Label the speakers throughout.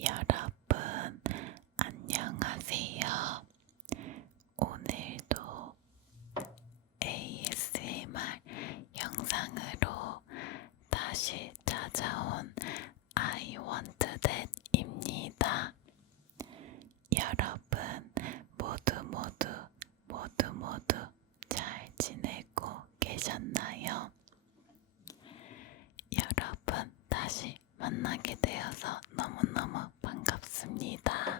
Speaker 1: 여러분, 안녕하세요. 오늘도 ASMR 영상으로 다시 찾아온 I want that 입니다. 여러분, 모두 모두 모두 모두 잘 지내고 계셨나요? 여러분, 다시 만나게 되어서 너무너무 반갑습니다.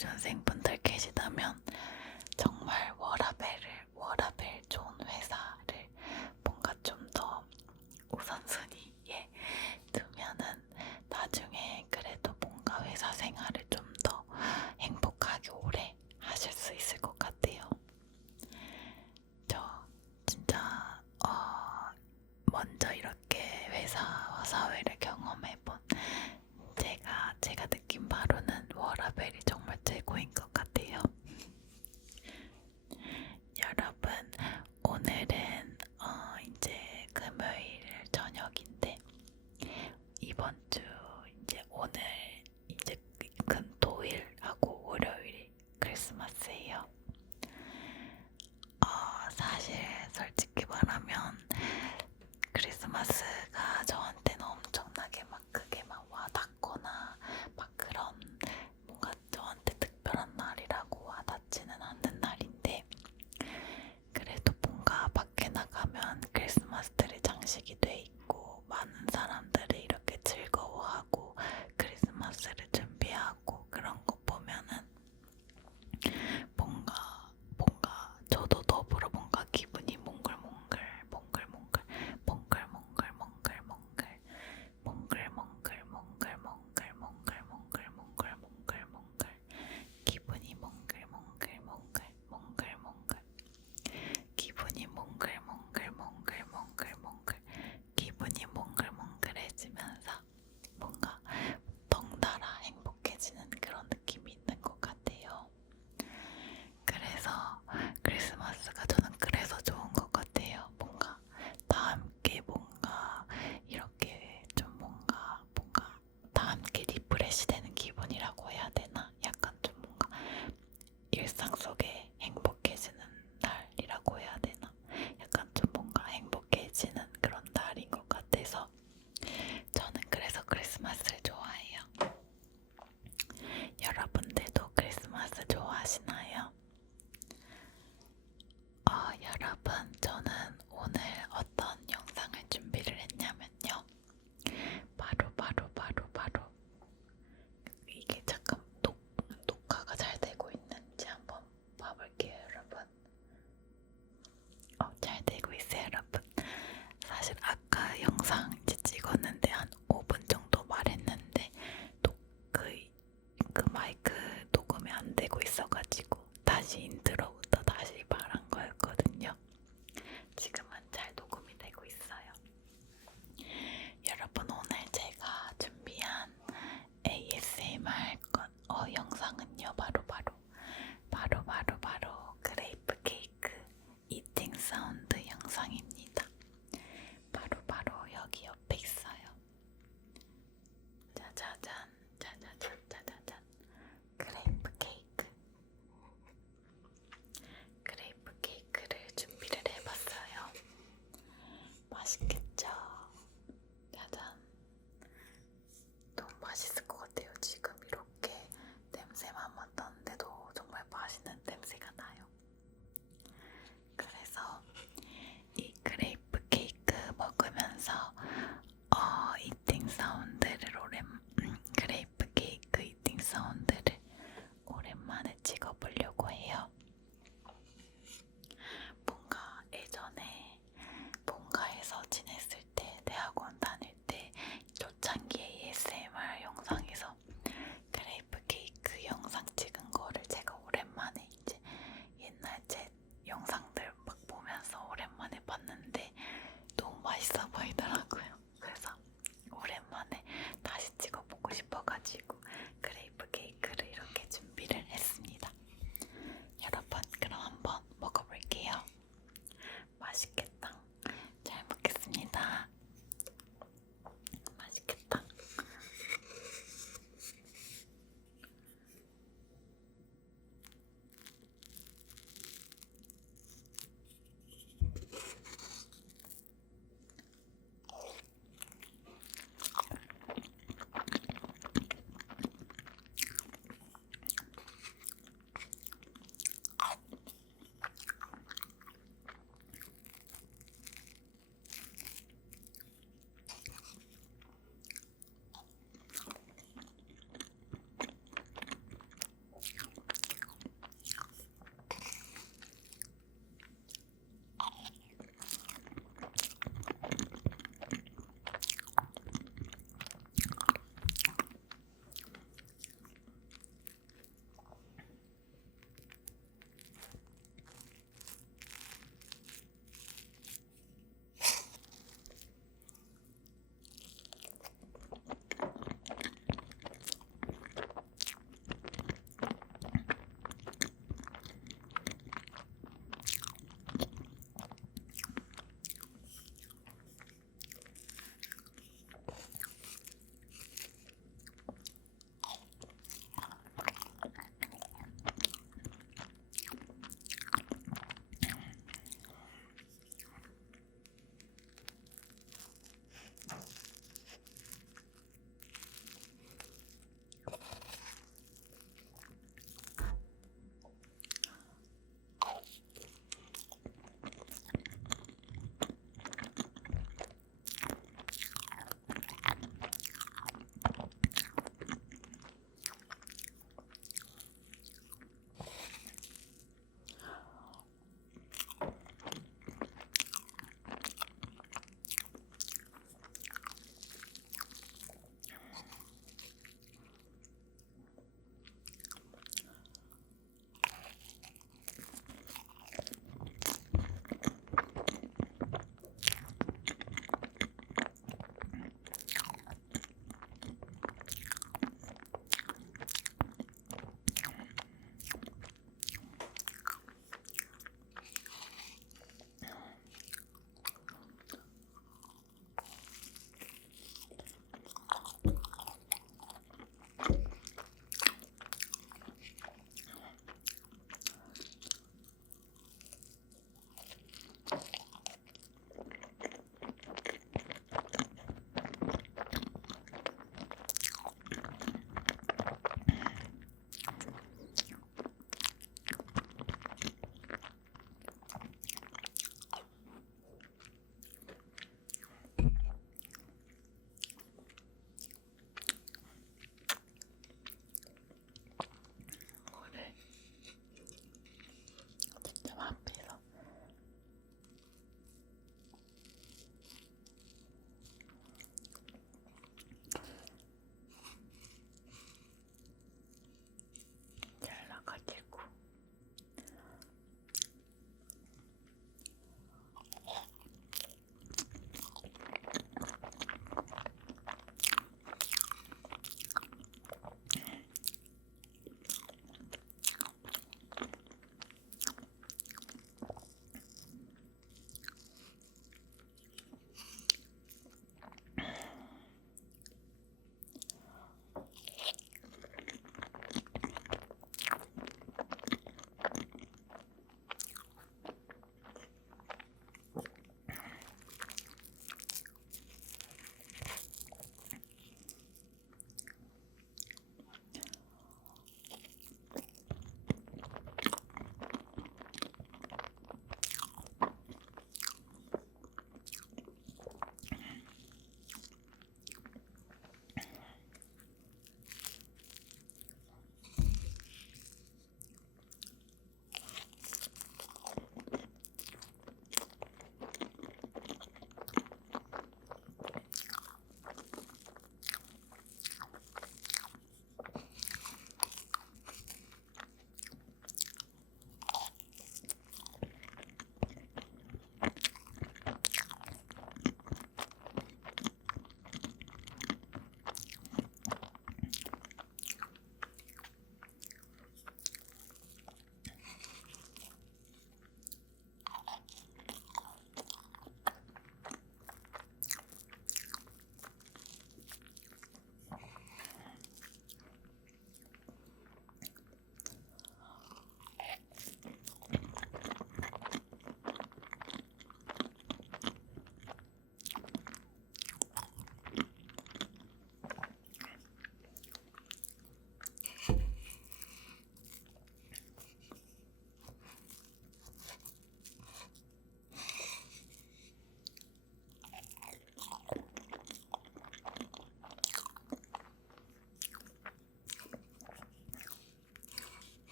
Speaker 1: 취준생분들 계시다면 정말 워라벨을 워라벨 좋은 회사 최고인 것